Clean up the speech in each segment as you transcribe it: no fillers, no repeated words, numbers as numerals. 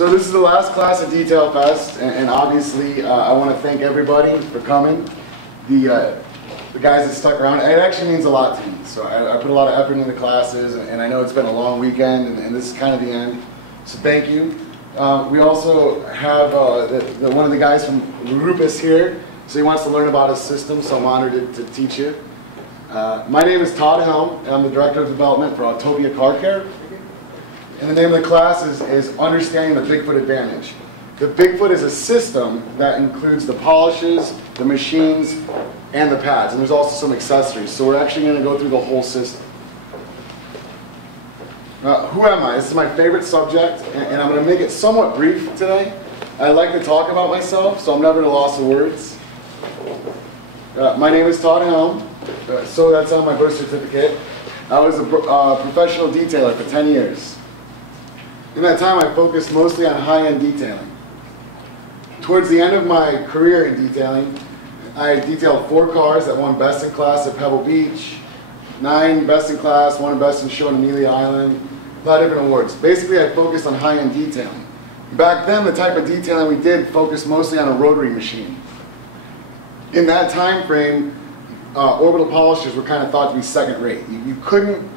So this is the last class of Detail Fest, and obviously I want to thank everybody for coming. The guys that stuck around, it actually means a lot to me. So I put a lot of effort into the classes, and I know it's been a long weekend, and this is kind of the end. So thank you. We also have one of the guys from Rupes here, so he wants to learn about his system, so I'm honored to teach you. My name is Todd Helme, and I'm the Director of Development for Autogeek Car Care. And the name of the class is Understanding the Bigfoot Advantage. The Bigfoot is a system that includes the polishes, the machines, and the pads. And there's also some accessories. So we're actually going to go through the whole system. Who am I? This is my favorite subject, and I'm going to make it somewhat brief today. I like to talk about myself, so I'm never at a loss of words. My name is Todd Helme, so that's on my birth certificate. I was a professional detailer for 10 years. In that time, I focused mostly on high-end detailing. Towards the end of my career in detailing, I detailed 4 cars that won Best in Class at Pebble Beach, 9 Best in Class, 1 Best in Show on Amelia Island, a lot of different awards. Basically, I focused on high-end detailing. Back then, the type of detailing we did focused mostly on a rotary machine. In that time frame, orbital polishers were kind of thought to be second-rate. You couldn't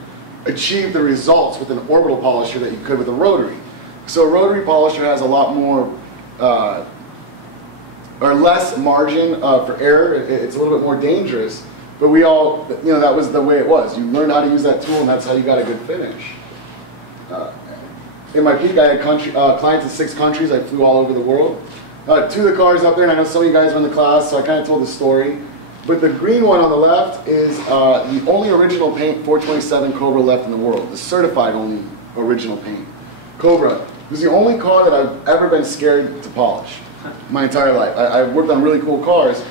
achieve the results with an orbital polisher that you could with a rotary. So a rotary polisher has a lot more or less margin for error. It's a little bit more dangerous, but we all, that was the way it was. You learned how to use that tool, and that's how you got a good finish. In my peak, I had clients in 6 countries. I flew all over the world. 2 of the cars up there, and I know some of you guys were in the class, so I kind of told the story. But the green one on the left is the only original paint 427 Cobra left in the world, the certified only original paint. Cobra. It was the only car that I've ever been scared to polish my entire life. I've worked on really cool cars.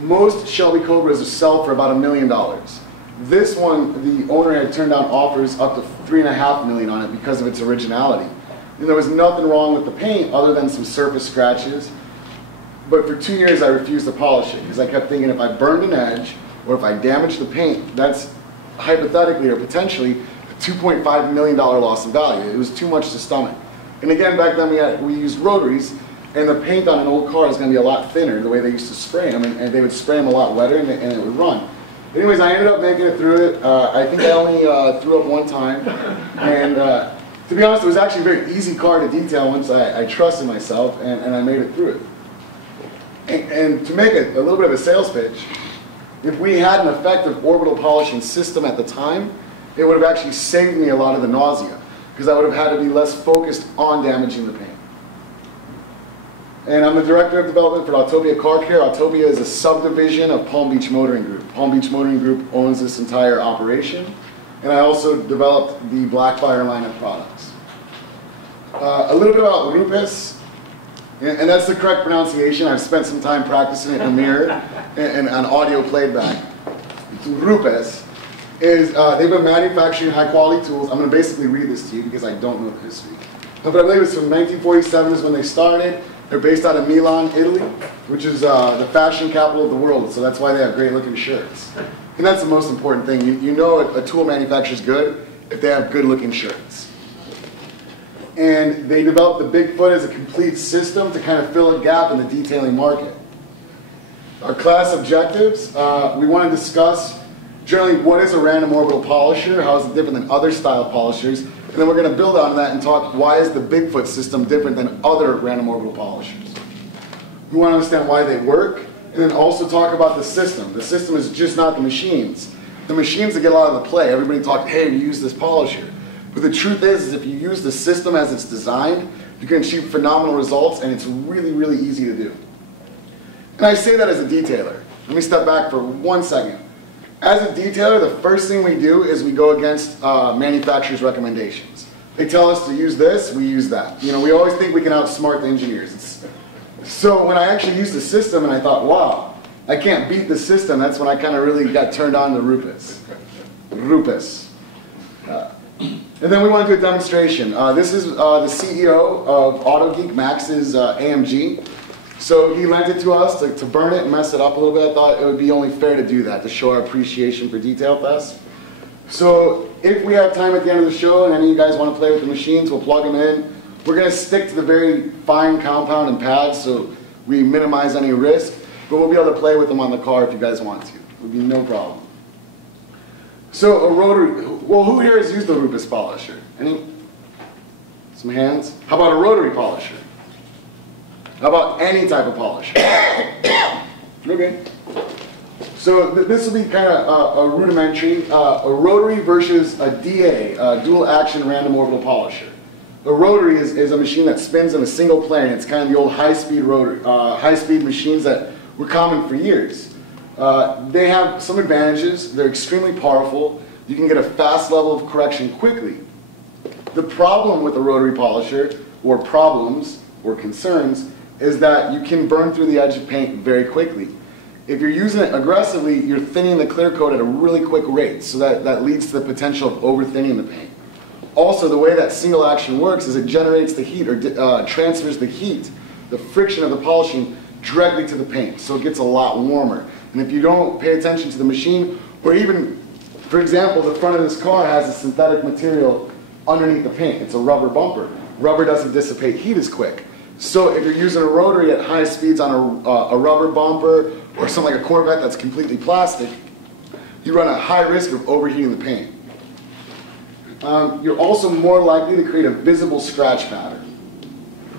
Most Shelby Cobras sell for about $1 million. This one, the owner had turned down offers up to $3.5 million on it because of its originality. And there was nothing wrong with the paint other than some surface scratches. But for 2 years I refused to polish it because I kept thinking if I burned an edge or if I damaged the paint, that's hypothetically or potentially a $2.5 million loss in value. It was too much to stomach. And again, back then we used rotaries, and the paint on an old car is going to be a lot thinner the way they used to spray them, and they would spray them a lot wetter, and it would run. Anyways, I ended up making it through it. I think I only threw up 1 time, and to be honest, it was actually a very easy car to detail once I trusted myself, and I made it through it. And to make it a little bit of a sales pitch, if we had an effective orbital polishing system at the time, it would have actually saved me a lot of the nausea, because I would have had to be less focused on damaging the paint. And I'm the Director of Development for Autogeek Car Care. Autogeek is a subdivision of Palm Beach Motoring Group. Palm Beach Motoring Group owns this entire operation. And I also developed the Blackfire line of products. A little bit about Rupes. And that's the correct pronunciation. I've spent some time practicing it in a mirror and on audio playback. Rupes is, they've been manufacturing high quality tools. I'm going to basically read this to you because I don't know the history. But I believe it's from 1947 is when they started. They're based out of Milan, Italy, which is the fashion capital of the world. So that's why they have great looking shirts. And that's the most important thing. You know a tool manufacturer is good if they have good looking shirts. And they developed the Bigfoot as a complete system to kind of fill a gap in the detailing market. Our class objectives, we want to discuss generally what is a random orbital polisher, how is it different than other style polishers, and then we're going to build on that and talk why is the Bigfoot system different than other random orbital polishers. We want to understand why they work, and then also talk about the system. The system is just not the machines. The machines that get a lot of the play. Everybody talks, hey, you use this polisher. But the truth is if you use the system as it's designed, you can achieve phenomenal results, and it's really, really easy to do. And I say that as a detailer. Let me step back for 1 second. As a detailer, the first thing we do is we go against manufacturers' recommendations. They tell us to use this, we use that. We always think we can outsmart the engineers. So when I actually used the system and I thought, wow, I can't beat the system, that's when I kind of really got turned on to Rupes. Rupes. And then we want to do a demonstration. This is the CEO of Autogeek, Max's AMG. So he lent it to us to burn it and mess it up a little bit. I thought it would be only fair to do that, to show our appreciation for Detail Fest. So if we have time at the end of the show and any of you guys want to play with the machines, we'll plug them in. We're going to stick to the very fine compound and pads so we minimize any risk, but we'll be able to play with them on the car if you guys want to. It would be no problem. So a rotary, well, who here has used the Rupes polisher? Any? Some hands? How about a rotary polisher? How about any type of polisher? Okay. So this will be kind of a rudimentary, a rotary versus a DA, a dual action random orbital polisher. A rotary is a machine that spins in a single plane. It's kind of the old high-speed rotary, high-speed machines that were common for years. They have some advantages. They're extremely powerful. You can get a fast level of correction quickly. The problem with a rotary polisher, or problems, or concerns, is that you can burn through the edge of paint very quickly. If you're using it aggressively, you're thinning the clear coat at a really quick rate, so that leads to the potential of over-thinning the paint. Also, the way that single action works is it generates the heat, or transfers the heat, the friction of the polishing, directly to the paint, so it gets a lot warmer. And if you don't pay attention to the machine, or even, for example, the front of this car has a synthetic material underneath the paint. It's a rubber bumper. Rubber doesn't dissipate heat as quick. So if you're using a rotary at high speeds on a rubber bumper or something like a Corvette that's completely plastic, you run a high risk of overheating the paint. You're also more likely to create a visible scratch pattern.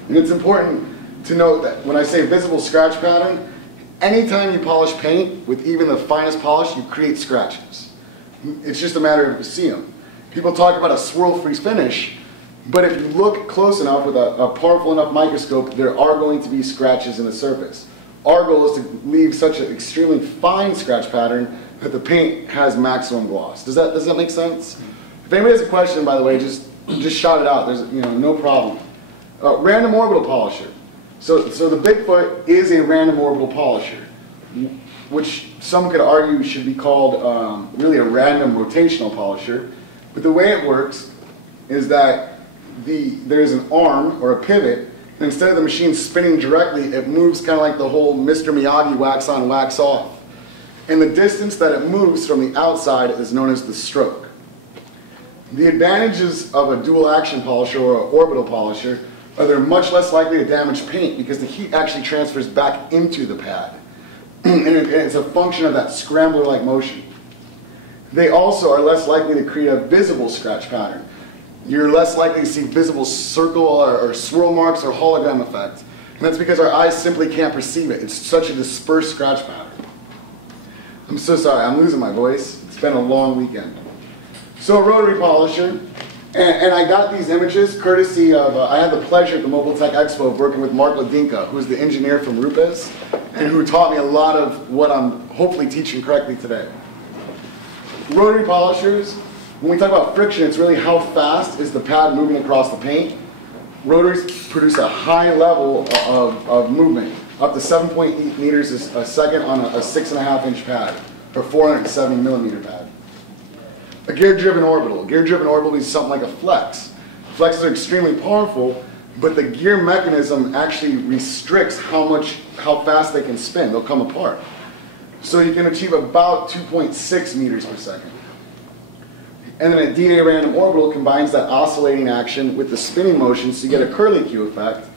And it's important to note that when I say visible scratch pattern, anytime you polish paint with even the finest polish, you create scratches. It's just a matter of seeing them. People talk about a swirl-free finish, but if you look close enough with a powerful enough microscope, there are going to be scratches in the surface. Our goal is to leave such an extremely fine scratch pattern that the paint has maximum gloss. Does that make sense? If anybody has a question, by the way, just shout it out. There's no problem. Random orbital polisher. So the Bigfoot is a random orbital polisher, which some could argue should be called really a random rotational polisher. But the way it works is that there's an arm or a pivot, and instead of the machine spinning directly, it moves kind of like the whole Mr. Miyagi wax on, wax off. And the distance that it moves from the outside is known as the stroke. The advantages of a dual action polisher or an orbital polisher are they're much less likely to damage paint because the heat actually transfers back into the pad. And it's a function of that scrambler-like motion. They also are less likely to create a visible scratch pattern. You're less likely to see visible circle or swirl marks or hologram effect. And that's because our eyes simply can't perceive it. It's such a dispersed scratch pattern. I'm so sorry, I'm losing my voice. It's been a long weekend. So a rotary polisher, and I got these images courtesy of, I had the pleasure at the Mobile Tech Expo of working with Mark Ladinka, who's the engineer from Rupes, and who taught me a lot of what I'm hopefully teaching correctly today. Rotary polishers, when we talk about friction, it's really how fast is the pad moving across the paint. Rotaries produce a high level of movement, up to 7.8 meters a second on a 6.5 inch pad, or 470 millimeter pad. A gear-driven orbital. A gear-driven orbital is something like a flex. Flexes are extremely powerful, but the gear mechanism actually restricts how fast they can spin. They'll come apart. So you can achieve about 2.6 meters per second. And then a DA random orbital combines that oscillating action with the spinning motion, so you get a curlicue effect.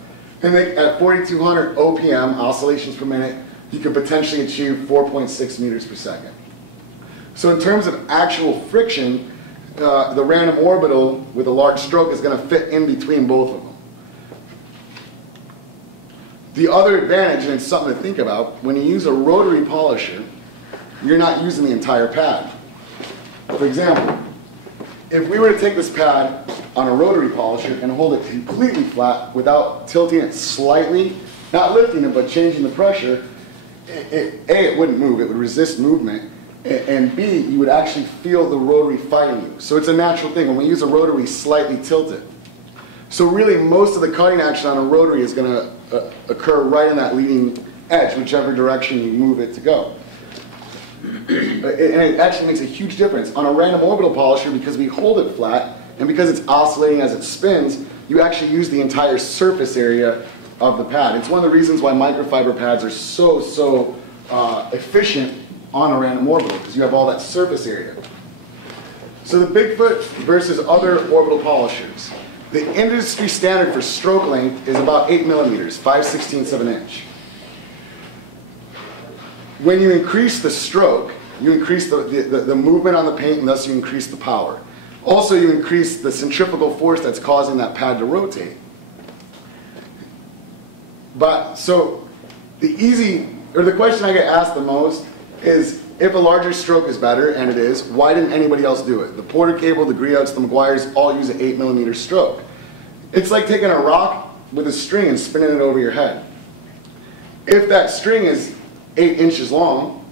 And then at 4,200 OPM, oscillations per minute, you could potentially achieve 4.6 meters per second. So in terms of actual friction, the random orbital with a large stroke is going to fit in between both of them. The other advantage, and it's something to think about, when you use a rotary polisher, you're not using the entire pad. For example, if we were to take this pad on a rotary polisher and hold it completely flat without tilting it slightly, not lifting it but changing the pressure, it wouldn't move, it would resist movement, and B, you would actually feel the rotary fighting you. So it's a natural thing. When we use a rotary, we slightly tilt it. So really, most of the cutting action on a rotary is going to occur right in that leading edge, whichever direction you move it to go. And it actually makes a huge difference. On a random orbital polisher, because we hold it flat, and because it's oscillating as it spins, you actually use the entire surface area of the pad. It's one of the reasons why microfiber pads are so efficient on a random orbital, because you have all that surface area. So the Bigfoot versus other orbital polishers. The industry standard for stroke length is about 8 millimeters, 5/16 of an inch. When you increase the stroke, you increase the movement on the paint, and thus you increase the power. Also, you increase the centrifugal force that's causing that pad to rotate. But, so, the question I get asked the most is, if a larger stroke is better, and it is, why didn't anybody else do it? The Porter Cable, the Griot's, the Meguiar's all use an 8 millimeter stroke. It's like taking a rock with a string and spinning it over your head. If that string is 8 inches long,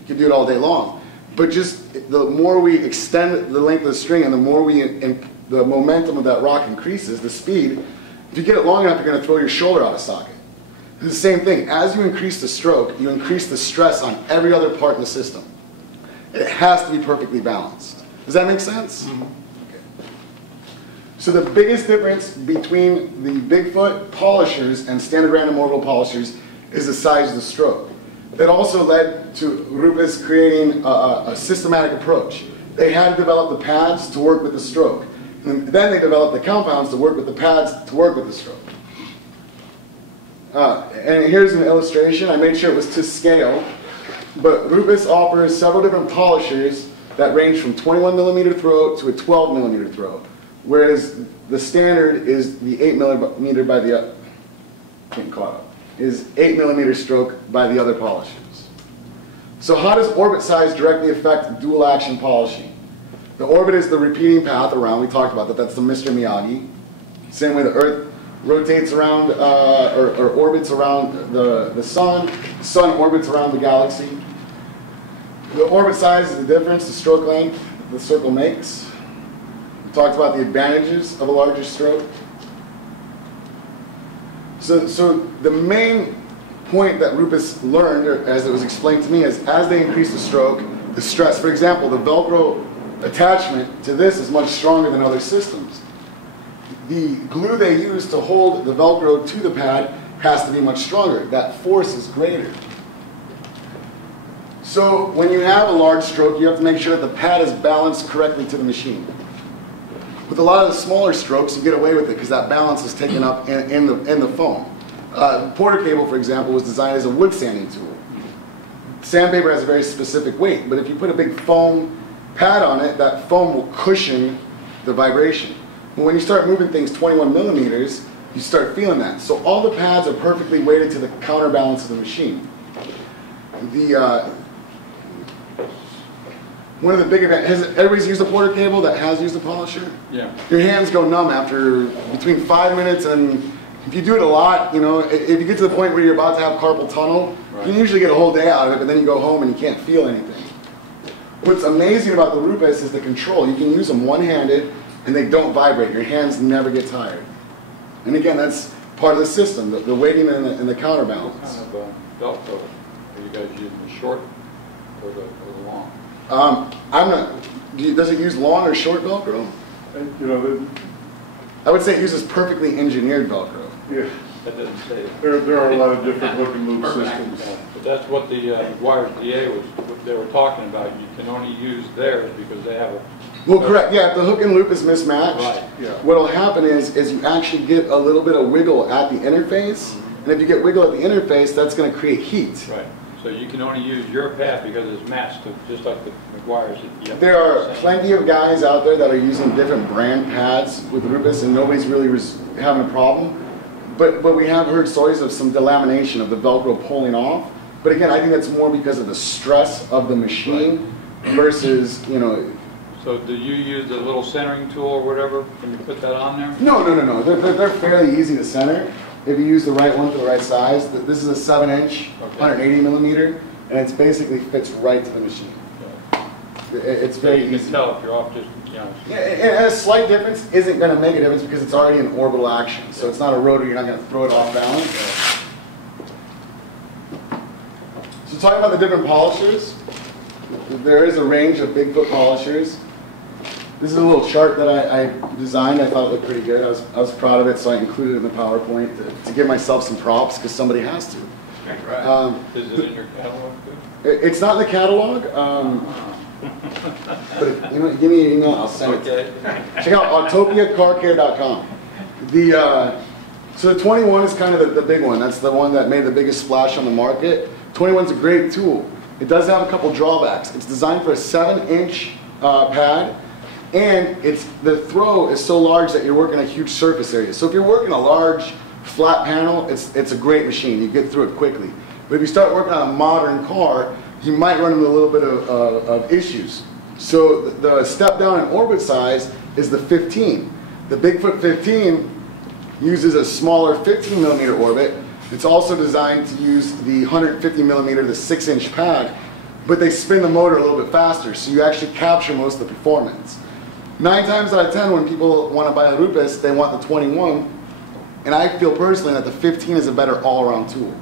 you can do it all day long. But just the more we extend the length of the string and the more the momentum of that rock increases, the speed, if you get it long enough, you're going to throw your shoulder out of socket. It's the same thing. As you increase the stroke, you increase the stress on every other part in the system. It has to be perfectly balanced. Does that make sense? Mm-hmm. Okay. So the biggest difference between the Bigfoot polishers and standard random orbital polishers is the size of the stroke. That also led to Rupes creating a systematic approach. They had to develop the pads to work with the stroke. And then they developed the compounds to work with the pads to work with the stroke. And here's an illustration. I made sure it was to scale. But Rupes offers several different polishers that range from 21 millimeter throat to a 12 millimeter throat. Whereas the standard is the 8 millimeter by the, getting caught up, is 8 millimeter stroke by the other polishers. So how does orbit size directly affect dual action polishing? The orbit is the repeating path around. We talked about that. That's the Mr. Miyagi. Same way the Earth rotates around or orbits around the sun orbits around the galaxy. The orbit size is the difference, the stroke length the circle makes. We talked about the advantages of a larger stroke. So the main point that Rupes learned, or as it was explained to me, is as they increase the stroke, the stress. For example, the Velcro attachment to this is much stronger than other systems. The glue they use to hold the Velcro to the pad has to be much stronger. That force is greater. So when you have a large stroke, you have to make sure that the pad is balanced correctly to the machine. With a lot of the smaller strokes, you get away with it because that balance is taken up in the foam. The Porter Cable, for example, was designed as a wood sanding tool. Sandpaper has a very specific weight, but if you put a big foam pad on it, that foam will cushion the vibration. But when you start moving things 21 millimeters, you start feeling that. So all the pads are perfectly weighted to the counterbalance of the machine. One of the big advantages, everybody's used a Porter Cable that has used a polisher? Yeah. Your hands go numb after between 5 minutes, and if you do it a lot, you know, if you get to the point where you're about to have carpal tunnel, right, you can usually get a whole day out of it, but then you go home and you can't feel anything. What's amazing about the Rupes is the control. You can use them one-handed, and they don't vibrate. Your hands never get tired. And again, that's part of the system, the weighting and the counterbalance. What kind of Velcro are you guys using, the short or the long? Does it use long or short Velcro? You know, I would say it uses perfectly engineered Velcro. Yeah. That doesn't say it. There are a lot of different hook and loop systems. But that's what the Meguiar's DA was, what they were talking about. You can only use theirs because they have a... Well, correct. Yeah, if the hook and loop is mismatched, right, yeah, what will happen is you actually get a little bit of wiggle at the interface. Mm-hmm. And if you get wiggle at the interface, that's going to create heat. Right. So you can only use your pad because it's matched to, just like the Meguiar's. There are plenty of guys out there that are using different brand pads with Rupes, and nobody's really having a problem. But we have heard stories of some delamination of the Velcro pulling off. But again, I think that's more because of the stress of the machine, right, versus, you know. So do you use the little centering tool or whatever when you put that on there? No. They're fairly easy to center if you use the right one for the right size. This is a 7-inch, okay, 180 millimeter, and it basically fits right to the machine. Okay. It's very easy. You can tell if you're off just, you know. Yeah, and a slight difference isn't going to make a difference because it's already an orbital action. So it's not a rotary, you're not going to throw it off balance. So talking about the different polishers, there is a range of Bigfoot polishers. This is a little chart that I designed. I thought it looked pretty good. I was proud of it, so I included it in the PowerPoint to give myself some props because somebody has to. Right. Is it in your catalog too? It's not in the catalog. But you know, give me your email. I'll send it. Check out autopiacarcare.com. So the 21 is kind of the big one. That's the one that made the biggest splash on the market. 21's a great tool. It does have a couple drawbacks. It's designed for a 7-inch pad, and the throw is so large that you're working a huge surface area. So if you're working a large flat panel, it's a great machine. You get through it quickly. But if you start working on a modern car, you might run into a little bit of issues. So the step down in orbit size is the 15. The Bigfoot 15 uses a smaller 15 millimeter orbit. It's also designed to use the 150 millimeter, the 6-inch pad, but they spin the motor a little bit faster, so you actually capture most of the performance. 9 times out of 10, when people want to buy a Rupes, they want the 21, and I feel personally that the 15 is a better all-around tool.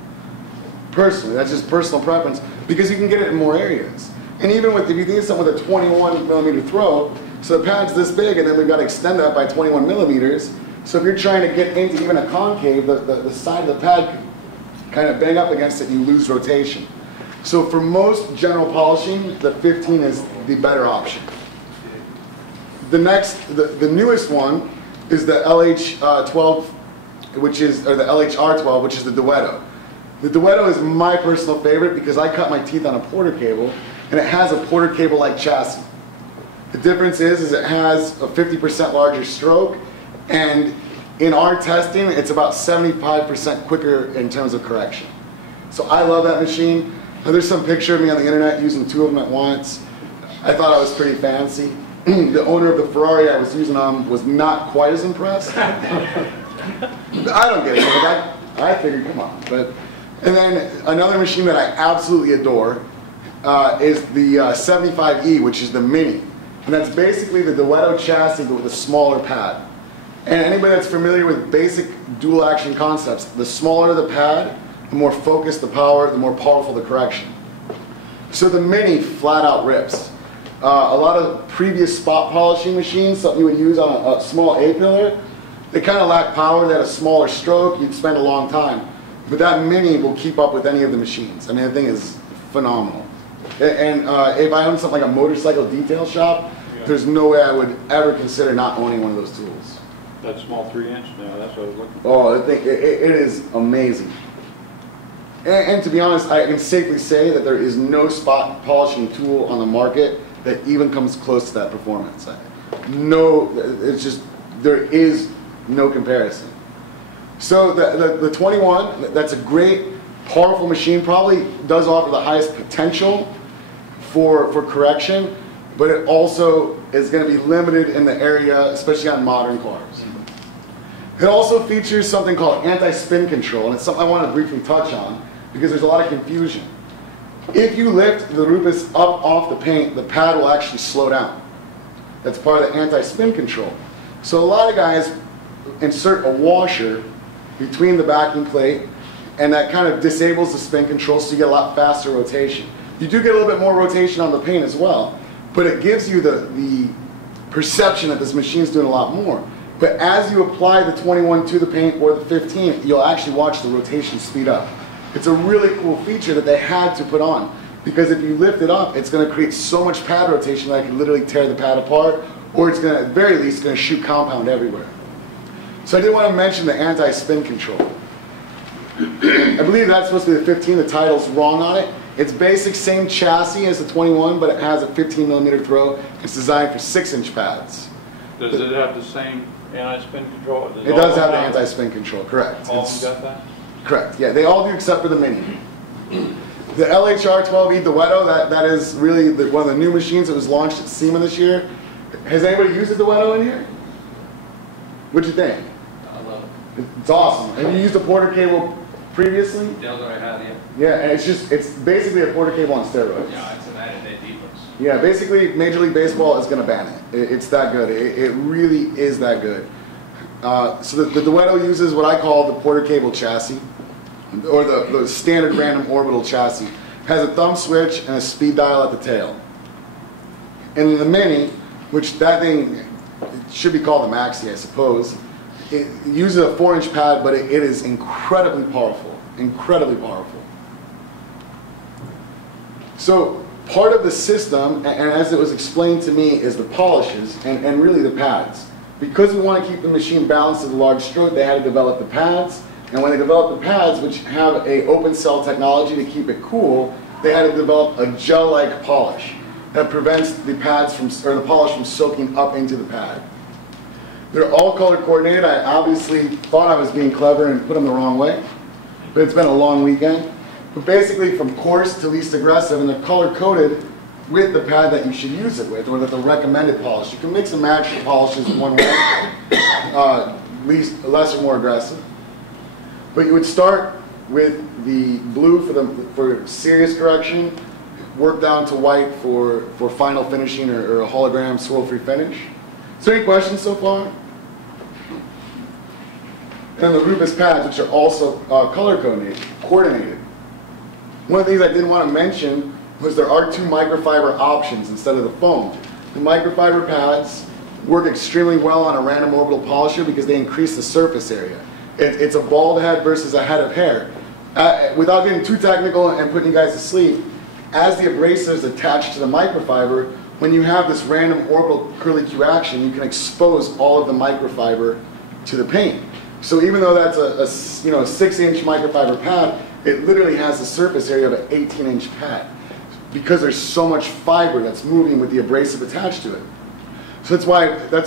Personally, that's just personal preference, because you can get it in more areas. And even if you need something with a 21 millimeter throw, so the pad's this big, and then we've got to extend that by 21 millimeters. So if you're trying to get into even a concave, the side of the pad can kind of bang up against it and you lose rotation. So for most general polishing, the 15 is the better option. The newest one is the LH12, or the LHR12, which is the Duetto. The Duetto is my personal favorite because I cut my teeth on a Porter cable, and it has a Porter cable-like chassis. The difference is it has a 50% larger stroke, and in our testing, it's about 75% quicker in terms of correction. So I love that machine. Now, there's some picture of me on the internet using 2 of them at once. I thought I was pretty fancy. The owner of the Ferrari I was using on was not quite as impressed. I don't get it. I figured, come on. And then another machine that I absolutely adore is the 75E, which is the Mini. And that's basically the Duetto chassis, but with a smaller pad. And anybody that's familiar with basic dual action concepts, the smaller the pad, the more focused the power, the more powerful the correction. So the Mini flat out rips. A lot of previous spot polishing machines, something you would use on a small A-pillar, they kind of lack power. They had a smaller stroke, you'd spend a long time. But that Mini will keep up with any of the machines. I mean, the thing is phenomenal. And if I own something like a motorcycle detail shop, there's no way I would ever consider not owning one of those tools. That small 3-inch? No, that's what I was looking for. Oh, I think it is amazing. And to be honest, I can safely say that there is no spot polishing tool on the market that even comes close to that performance. No, it's just, there is no comparison. So the 21, that's a great, powerful machine, probably does offer the highest potential for correction, but it also is going to be limited in the area, especially on modern cars. It also features something called anti-spin control, and it's something I want to briefly touch on because there's a lot of confusion. If you lift the Rupes up off the paint, the pad will actually slow down. That's part of the anti-spin control. So a lot of guys insert a washer between the backing plate, and that kind of disables the spin control, so you get a lot faster rotation. You do get a little bit more rotation on the paint as well, but it gives you the perception that this machine's doing a lot more. But as you apply the 21 to the paint or the 15, you'll actually watch the rotation speed up. It's a really cool feature that they had to put on, because if you lift it up, it's going to create so much pad rotation that it can literally tear the pad apart, or it's going to, at the very least, going to shoot compound everywhere. So I did want to mention the anti-spin control. I believe that's supposed to be the 15. The title's wrong on it. It's basic, same chassis as the 21, but it has a 15 millimeter throw. It's designed for 6-inch pads. Does it have the same anti-spin control? It does have the anti-spin control, correct. All of them got that? Correct, yeah, they all do except for the Mini. The LHR12E Duetto, that is really one of the new machines that was launched at SEMA this year. Has anybody used the Duetto in here? What'd you think? I love it. It's awesome. Have you used a Porter cable previously? Yeah, I had, yeah. Yeah, and it's basically a Porter cable on steroids. Yeah, it's an added difference. Yeah, basically Major League Baseball is going to ban it. It's that good. It really is that good. So the Duetto uses what I call the Porter cable chassis, or the standard random orbital chassis. It has a thumb switch and a speed dial at the tail. And the Mini, which that thing should be called the Maxi, I suppose, it uses a 4-inch pad, but it is incredibly powerful. Incredibly powerful. So part of the system, and as it was explained to me, is the polishes and really the pads. Because we want to keep the machine balanced at a large stroke, they had to develop the pads. And when they developed the pads, which have a open cell technology to keep it cool, they had to develop a gel-like polish that prevents the pads from, or the polish from soaking up into the pad. They're all color coordinated. I obviously thought I was being clever and put them the wrong way, but it's been a long weekend. But basically from coarse to least aggressive, and they're color coded with the pad that you should use it with, or the recommended polish. You can mix and match the polishes one way, least, less or more aggressive. But you would start with the blue for serious correction, work down to white for final finishing or a hologram swirl-free finish. Is there any questions so far? And the Rupes pads, which are also color coordinated. One of the things I didn't want to mention was there are 2 microfiber options instead of the foam. The microfiber pads work extremely well on a random orbital polisher because they increase the surface area. It's a bald head versus a head of hair. Without getting too technical and putting you guys to sleep, as the abrasive is attached to the microfiber, when you have this random orbital curlicue action, you can expose all of the microfiber to the paint. So even though that's a 6-inch microfiber pad, it literally has the surface area of an 18-inch pad because there's so much fiber that's moving with the abrasive attached to it. So that's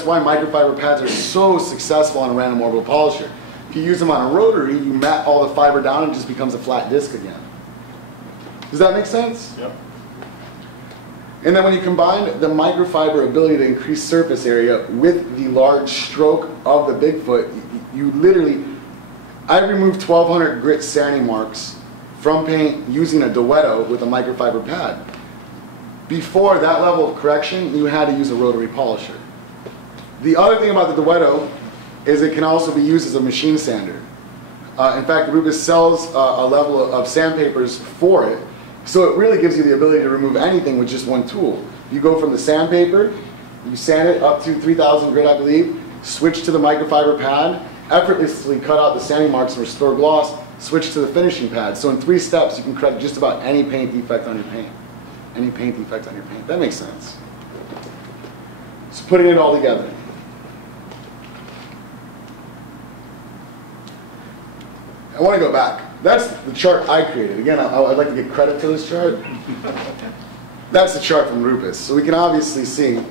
why microfiber pads are so successful on a random orbital polisher. If you use them on a rotary, you mat all the fiber down and it just becomes a flat disc again. Does that make sense? Yep. And then when you combine the microfiber ability to increase surface area with the large stroke of the Bigfoot, you literally, I removed 1,200 grit sanding marks from paint using a Duetto with a microfiber pad. Before that level of correction, you had to use a rotary polisher. The other thing about the Duetto is it can also be used as a machine sander. In fact, Rupes sells a level of sandpapers for it, so it really gives you the ability to remove anything with just one tool. You go from the sandpaper, you sand it up to 3,000 grit, I believe, switch to the microfiber pad, effortlessly cut out the sanding marks and restore gloss, switch to the finishing pad. So in 3 steps, you can correct just about any paint defect on your paint. Any paint defect on your paint. That makes sense. So putting it all together. I want to go back. That's the chart I created. Again, I'd like to give credit to this chart. That's the chart from Rupes. So we can obviously see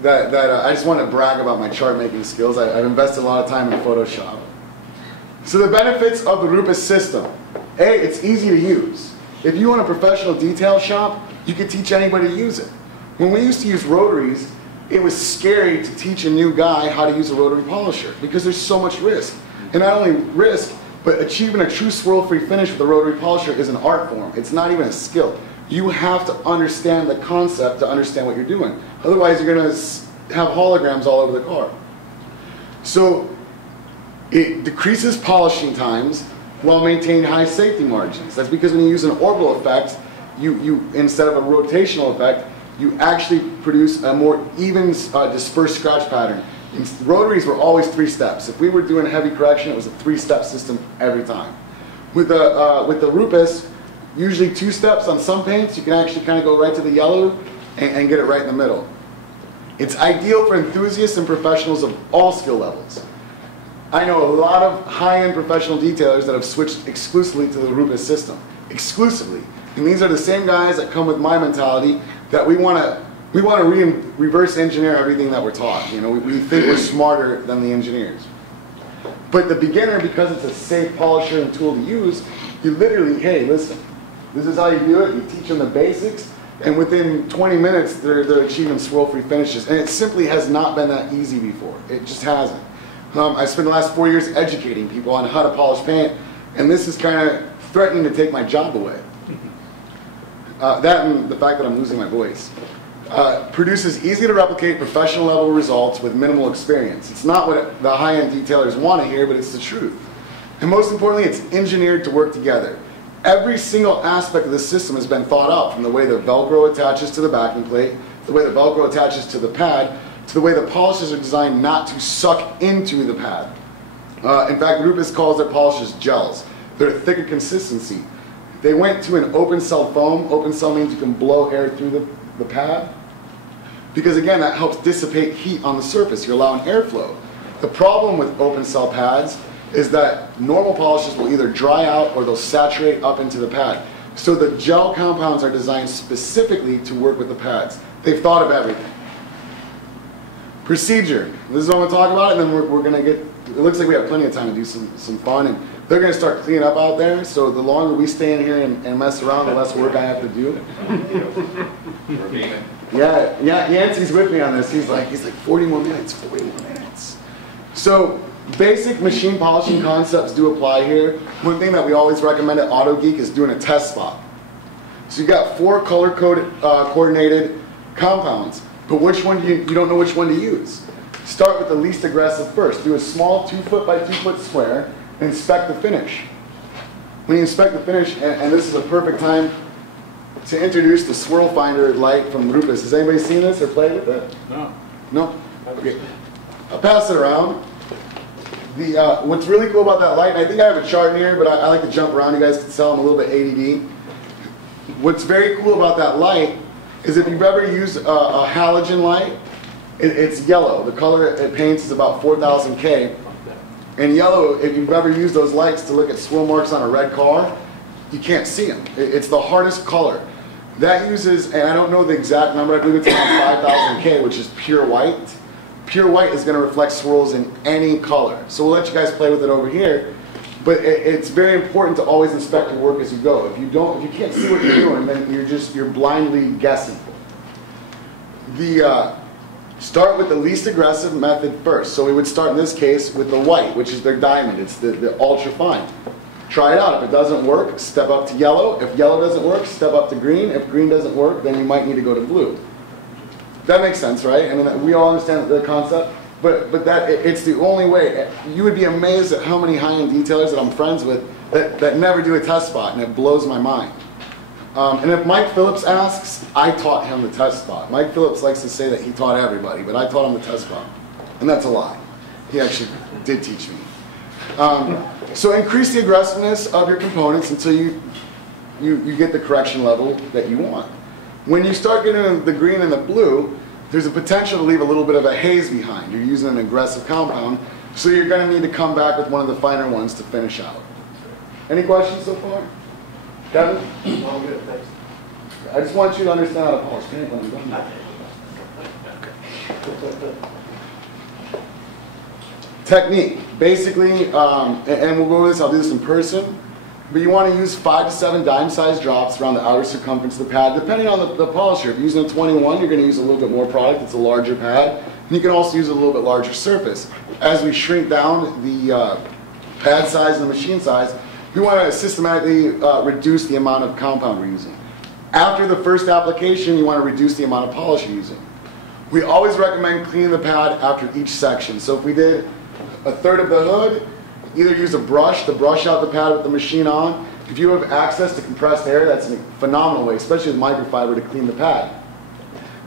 that I just want to brag about my chart making skills. I've invested a lot of time in Photoshop. So the benefits of the Rupes system. A, it's easy to use. If you want a professional detail shop, you could teach anybody to use it. When we used to use rotaries, it was scary to teach a new guy how to use a rotary polisher because there's so much risk. And not only risk, but achieving a true swirl-free finish with a rotary polisher is an art form. It's not even a skill. You have to understand the concept to understand what you're doing. Otherwise, you're going to have holograms all over the car. So it decreases polishing times while maintaining high safety margins. That's because when you use an orbital effect, you instead of a rotational effect, you actually produce a more even dispersed scratch pattern. Rotaries were always 3 steps. If we were doing heavy correction, it was a 3-step system every time. With the Rupes, usually 2 steps on some paints. You can actually kind of go right to the yellow and get it right in the middle. It's ideal for enthusiasts and professionals of all skill levels. I know a lot of high-end professional detailers that have switched exclusively to the Rupes system. Exclusively. And these are the same guys that come with my mentality that we want to reverse engineer everything that we're taught. You know, we think we're smarter than the engineers. But the beginner, because it's a safe polisher and tool to use, you literally, hey, listen, this is how you do it. You teach them the basics, and within 20 minutes, they're achieving swirl-free finishes. And it simply has not been that easy before. It just hasn't. I spent the last 4 years educating people on how to polish paint, and this is kind of threatening to take my job away. That and the fact that I'm losing my voice. Produces easy to replicate professional level results with minimal experience. It's not what the high-end detailers want to hear, but it's the truth. And most importantly, it's engineered to work together. Every single aspect of the system has been thought out, from the way the Velcro attaches to the backing plate, the way the Velcro attaches to the pad, to the way the polishes are designed not to suck into the pad. In fact, Rupes calls their polishes gels. They're a thicker consistency. They went to an open cell foam. Open cell means you can blow air through the pad. because again, that helps dissipate heat on the surface. You're allowing airflow. The problem with open cell pads is that normal polishes will either dry out or they'll saturate up into the pad. So the gel compounds are designed specifically to work with the pads. They've thought of everything. Procedure. This is what I'm going to talk about, and then we're going to get, it looks like we have plenty of time to do some fun, and they're going to start cleaning up out there, so the longer we stay in here and mess around, the less work I have to do. Yeah, Yancey's with me on this. He's like 40 more minutes, 40 more minutes. So basic machine polishing concepts do apply here. One thing that we always recommend at Autogeek is doing a test spot. So you got 4 color-coded, coordinated compounds, but which one you don't know which one to use. Start with the least aggressive first. Do a small 2 foot by 2 foot square and inspect the finish. When you inspect the finish, and this is a perfect time to introduce the swirl finder light from Rupes. Has anybody seen this or played with it? No. No? Okay. I'll pass it around. What's really cool about that light, and I think I have a chart here, but I like to jump around. You guys can tell I'm a little bit ADD. What's very cool about that light is if you've ever used a halogen light, it's yellow. The color it paints is about 4000 K. And yellow, if you've ever used those lights to look at swirl marks on a red car, you can't see them. It's the hardest color. That uses, and I don't know the exact number, I believe it's around 5000 K, which is pure white. Pure white is going to reflect swirls in any color. So we'll let you guys play with it over here. But it's very important to always inspect your work as you go. If you can't see what you're doing, then you're blindly guessing. Start with the least aggressive method first. So we would start in this case with the white, which is their diamond. It's the ultra fine. Try it out. If it doesn't work, step up to yellow. If yellow doesn't work, step up to green. If green doesn't work, then you might need to go to blue. That makes sense, right? I mean, we all understand the concept, but it's the only way. You would be amazed at how many high-end detailers that I'm friends with that never do a test spot, and it blows my mind. And if Mike Phillips asks, I taught him the test spot. Mike Phillips likes to say that he taught everybody, but I taught him the test spot. And that's a lie. He actually did teach me. So increase the aggressiveness of your components until you get the correction level that you want. When you start getting the green and the blue, there's a potential to leave a little bit of a haze behind. You're using an aggressive compound, so you're going to need to come back with one of the finer ones to finish out. Any questions so far? Kevin? All good, thanks. I just want you to understand how to polish paint when I'm done. Technique. Basically, and we'll go over this, I'll do this in person, but you want to use 5 to 7 dime-sized drops around the outer circumference of the pad, depending on the polisher. If you're using a 21, you're going to use a little bit more product. It's a larger pad. And you can also use a little bit larger surface. As we shrink down the pad size and the machine size, we want to systematically reduce the amount of compound we're using. After the first application, you want to reduce the amount of polish you're using. We always recommend cleaning the pad after each section. So if we did a third of the hood, either use a brush to brush out the pad with the machine on. If you have access to compressed air, that's a phenomenal way, especially with microfiber, to clean the pad.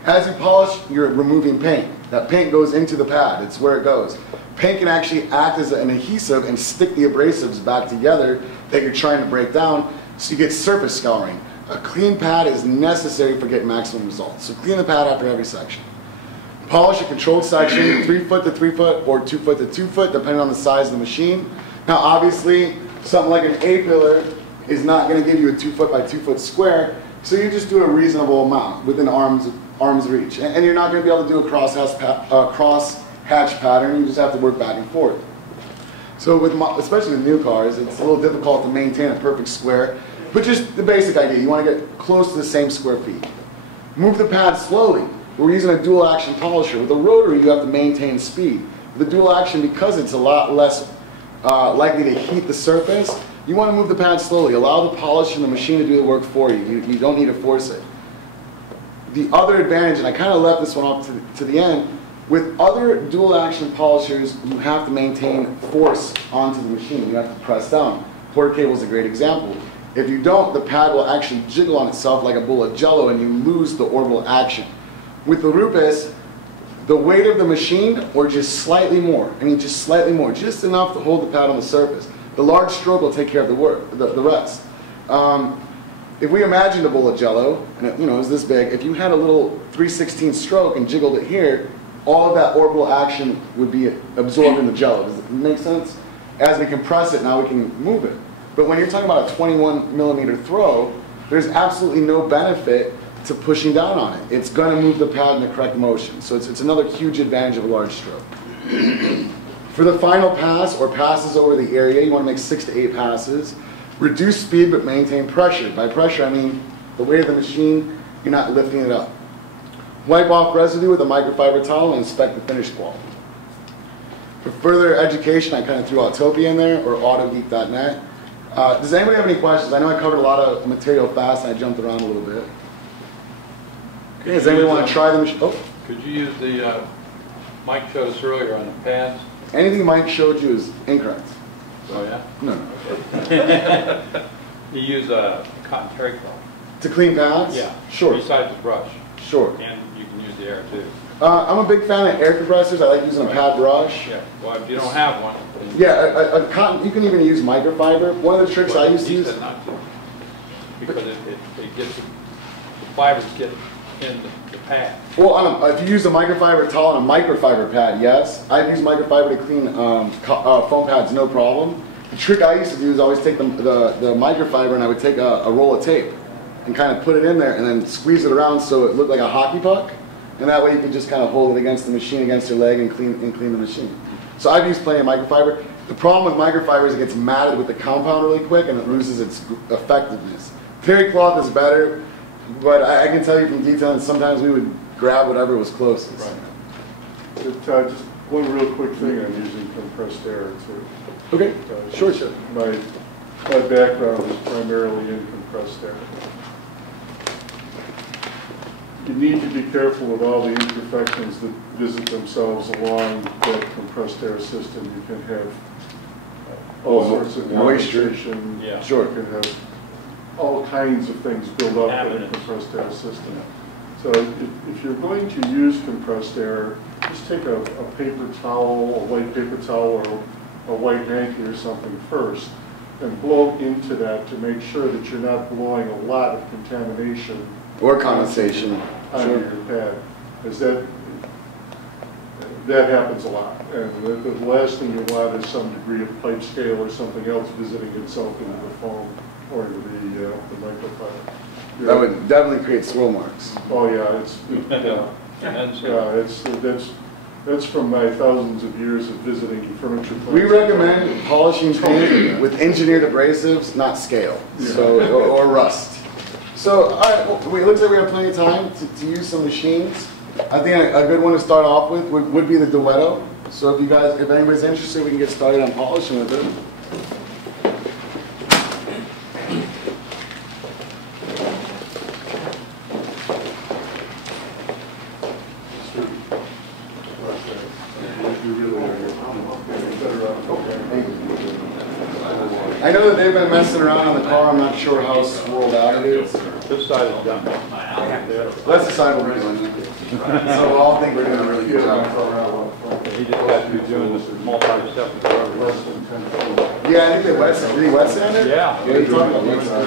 As you polish, you're removing paint. That paint goes into the pad. It's where it goes. Paint can actually act as an adhesive and stick the abrasives back together that you're trying to break down, so you get surface scouring. A clean pad is necessary for getting maximum results. So clean the pad after every section. Polish a controlled section, 3 foot to 3 foot or 2 foot to 2 foot, depending on the size of the machine. Now obviously, something like an A-pillar is not going to give you a 2 foot by 2 foot square, so you just do a reasonable amount within arm's reach. And you're not going to be able to do a cross-hatch pattern, you just have to work back and forth. So especially with new cars, it's a little difficult to maintain a perfect square, but just the basic idea, you want to get close to the same square feet. Move the pad slowly. We're using a dual action polisher. With a rotary, you have to maintain speed. With the dual action, because it's a lot less likely to heat the surface, you want to move the pad slowly. Allow the polish and the machine to do the work for you. You don't need to force it. The other advantage, and I kind of left this one off to the end, with other dual action polishers, you have to maintain force onto the machine. You have to press down. Quarter cable is a great example. If you don't, the pad will actually jiggle on itself like a bowl of jello and you lose the orbital action. With the Rupes, the weight of the machine, or just slightly more, just slightly more, just enough to hold the pad on the surface. The large stroke will take care of the work, the rest. if we imagined a bowl of Jello, and it, it was this big, if you had a little 3/16 stroke and jiggled it here, all of that orbital action would be absorbed in the Jello. Does it make sense? As we compress it, now we can move it. But when you're talking about a 21 millimeter throw, there's absolutely no benefit to pushing down on it. It's going to move the pad in the correct motion. So it's another huge advantage of a large stroke. For the final pass or passes over the area, you want to make 6 to 8 passes. Reduce speed but maintain pressure. By pressure, I mean the weight of the machine, you're not lifting it up. Wipe off residue with a microfiber towel and inspect the finished quality. For further education, I kind of threw Autopia in there, or Autogeek.net. Does anybody have any questions? I know I covered a lot of material fast and I jumped around a little bit. Okay, does anybody want to try the machine? Oh. Could you use the, Mike showed us earlier on the pads? Anything Mike showed you is incorrect. Oh, yeah? No. You use a cotton terry cloth. To clean pads? Yeah. Sure. Besides the brush. Sure. And you can use the air too. I'm a big fan of air compressors. I like using a pad brush. Yeah. Well, if you don't have one. Yeah, a cotton, you can even use microfiber. One of the tricks I used to He use. said not to. Because it gets, the fibers get in the pad. Well, if you use a microfiber towel on a microfiber pad, yes. I've used microfiber to clean foam pads, no problem. The trick I used to do is always take the microfiber and I would take a roll of tape and kind of put it in there and then squeeze it around so it looked like a hockey puck. And that way you can just kind of hold it against the machine, against your leg, and clean the machine. So I've used plenty of microfiber. The problem with microfiber is it gets matted with the compound really quick and it loses its effectiveness. Terry cloth is better, but I can tell you from detailing, sometimes we would grab whatever was closest. Right. Just one real quick thing on using compressed air too. Okay, sure. My background is primarily in compressed air. You need to be careful with all the imperfections that visit themselves along that compressed air system. You can have all sorts of moisture. Yeah. Sure. You can have all kinds of things build up in a compressed air system. So if you're going to use compressed air, just take a paper towel, a white paper towel, or a white hanky or something first, and blow into that to make sure that you're not blowing a lot of contamination Or condensation. onto Sure. your pad. Because that happens a lot. And the last thing you want is some degree of pipe scale or something else visiting itself into the foam or into the microfiber. That would definitely create swirl marks. Oh yeah, that's from my thousands of years of visiting furniture plants. We recommend polishing paint with engineered abrasives, not scale, or rust. So, all right, well, it looks like we have plenty of time to use some machines. I think a good one to start off with would be the Duetto. So if anybody's interested, we can get started on polishing with it. I know that they've been messing around on the car. I'm not sure how swirled out it is. This side is done. That's the side we're doing. So I all think we're doing a really good job. He just got to be doing this multi-step. Yeah, I think they wet sand. Did he wet sand it? Yeah. Yeah, you're talking about wet sand.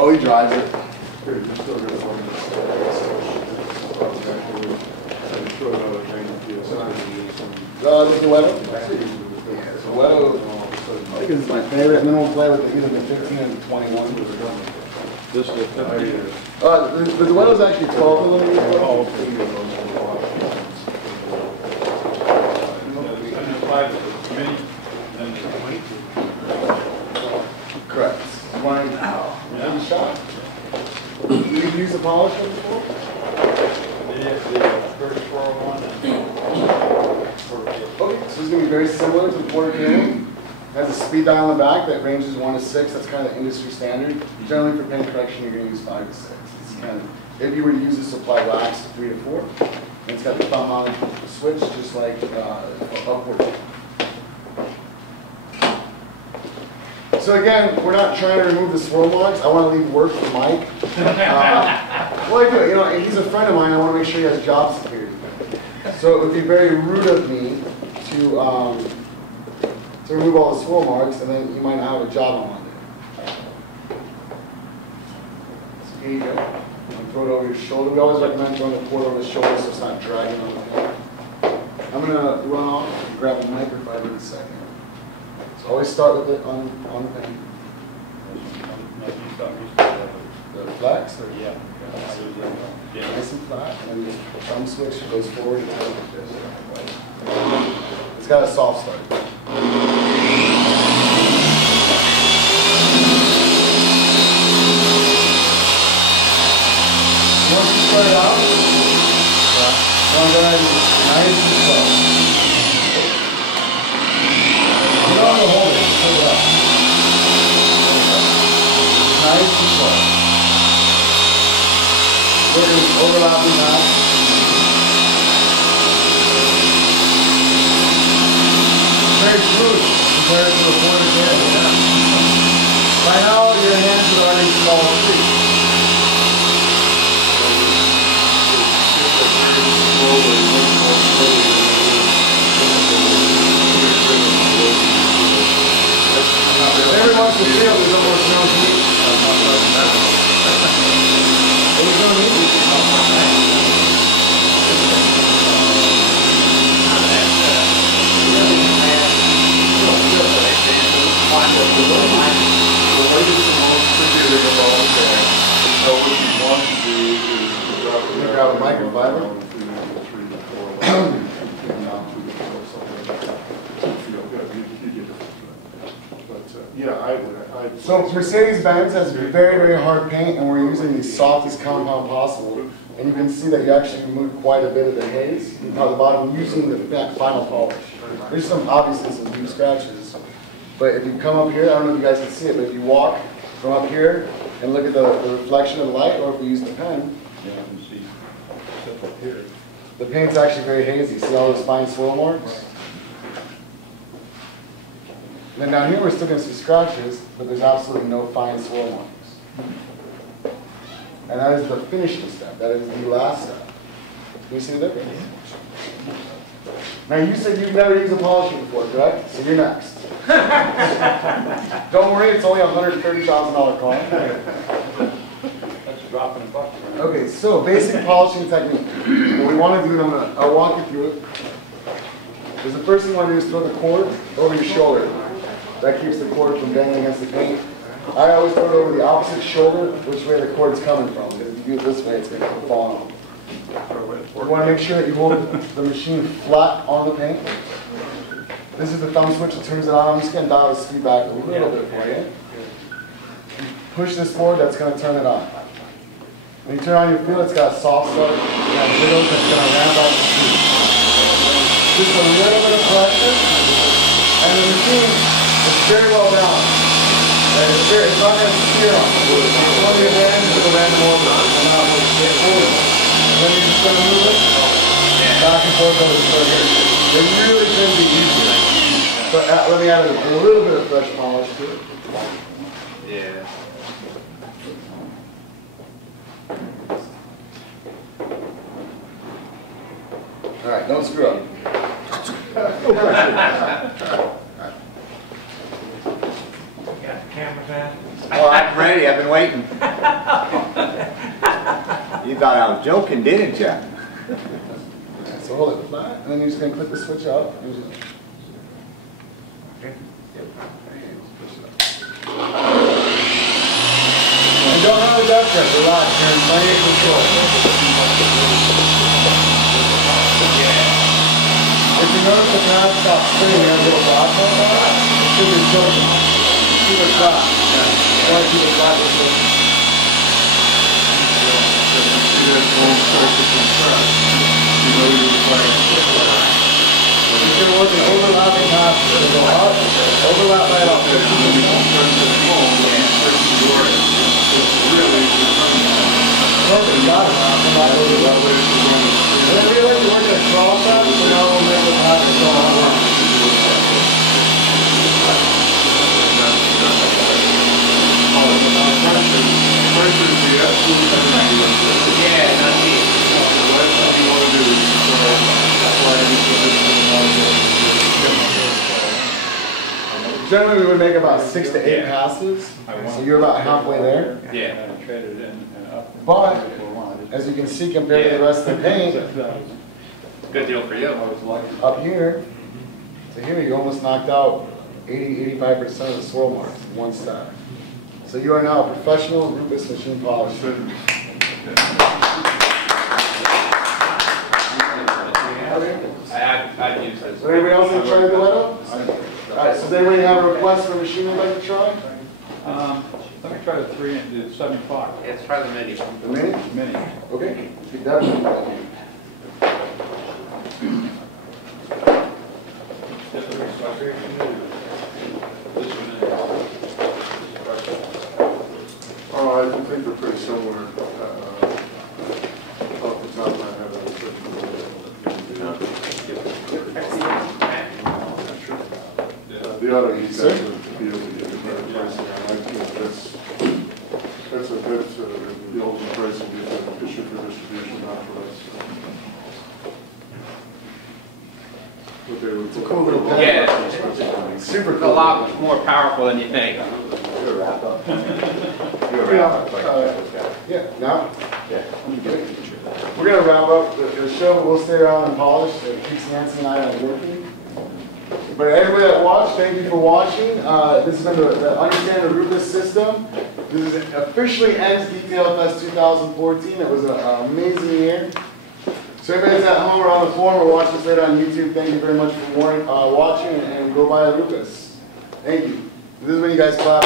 Oh, he drives it. The Duetto? Duetto, I think it's my favorite, and then we'll play with either the 15 or the 21. This is the 50. The Duetto's actually 12 millimeters. Oh, okay. Correct. Take a shot. You've used the polisher before? Okay, so this is going to be very similar to the Porter Canoe. It has a speed dial in the back that ranges 1 to 6. That's kind of the industry standard. Generally for paint correction, you're going to use 5 to 6. It's kind of, if you were to use this, apply wax 3 to 4. And it's got the thumb mounted switch, just like upward. So again, we're not trying to remove the swirl marks. I want to leave work for Mike. Well, I do. You know, and he's a friend of mine. I want to make sure he has job security. So it would be very rude of me to remove all the swirl marks, and then you might not have a job on Monday. So here you go. And throw it over your shoulder. We always recommend throwing the cord over the shoulder so it's not dragging on the paint. I'm going to run off and grab a microfiber in a second. So always start with it on the paint. The flex? Or? Yeah. Nice and flat, and then just thumb switch goes forward and tight like this. It's got a soft start. Once you start it out, one guy is nice and slow. You don't have to hold it, just hold it up. Nice and slow. We're going to overlap with that. Very smooth compared to the pointer camera. By now, your hands would already fall asleep. Every once in a while, there's almost no heat. There's no heat. Grab a microfiber. So Mercedes-Benz has very, very hard paint, and we're using the softest compound possible. And you can see that you actually remove quite a bit of the haze on the bottom using the final polish. There's obviously some deep scratches, but if you come up here, I don't know if you guys can see it, but if you walk from up here and look at the reflection of the light, or if we use the pen, the paint's actually very hazy. See all those fine swirl marks? And then down here we're still going to see scratches, but there's absolutely no fine swirl marks. And that is the finishing step. That is the last step. Can you see the difference? Now you said you've never used a polishing before, correct? So you're next. Don't worry, it's only a $130,000 car. That's a drop in the bucket. Okay, so basic polishing technique. What we want to do, and I'll walk you through it, is the first thing you want to do is throw the cord over your shoulder. That keeps the cord from banging against the paint. I always throw it over the opposite shoulder, which way the cord's coming from. If you do it this way, it's going to fall off. You want to make sure that you hold the machine flat on the paint. This is the thumb switch that turns it on. I'm just going to dial the speed back a little bit for you. You push this forward, that's going to turn it on. When you turn on your feel, it's got a soft start. You have wiggles that's going to ramp up the speed. Just a little bit of pressure, and the machine is very well balanced. And it's not going to steer on. It's on your hand, it's going to land over. And now it's going to get forward. And then you're just going to move it back and forth over the circuit. It really can be easier. But let me add a little bit of fresh polish to it. Yeah. All right, don't screw up. Oh, I'm ready. I've been waiting. You thought I was joking, didn't you? So hold it flat, and then you're just going to click the switch up. And just... And don't have the depth check. Relax. You're in plenty of control. If you notice the pad stops spinning, you have a little box on that. It should be tilted. Keep it flat. Try to keep it flat with it. He's going to work an overlapping path. It's going to go up, overlap right up. Perfect, got it. And then realize you're working across that, so now we'll make the path go on. Pressure Yeah, not cheap. The last thing you want to do is apply any condition. Generally, we would make about 6 to 8 passes, so you're about halfway there. Yeah. And I traded in and up. But, as you can see, compared to the rest of the paint, Good deal for you. up here to here, you almost knocked out 80–85% of the swirl marks in one step. So you are now a professional Rupes machine polisher. I'd use this. So anybody else want to try the Duetto? Alright, so does anybody have a request for a machine they'd like to try? Let me try the 75. Yeah, let's try the mini. The mini? Mini. Okay, keep that one. Oh, I think they're pretty similar. Off the top of my head, I was the Autogeek has to be able to get a better pricing. I think that's a bit the old pricing issue for distribution, not for us. It's a cool little pen. Yeah. Super It's cool. a lot more powerful than you think. Do a wrap up. Yeah, now? Yeah. We're going to wrap up the show, but we'll stay around and polish. It keeps Nancy and I on working. But everybody that watched, thank you for watching. This has been the Understand the Rupes system. This is officially ends Detail Fest 2014. It was an amazing year. So everybody that's at home or on the forum or watching this later on YouTube, thank you very much for watching and go buy a Rupes. Thank you. This is when you guys clap.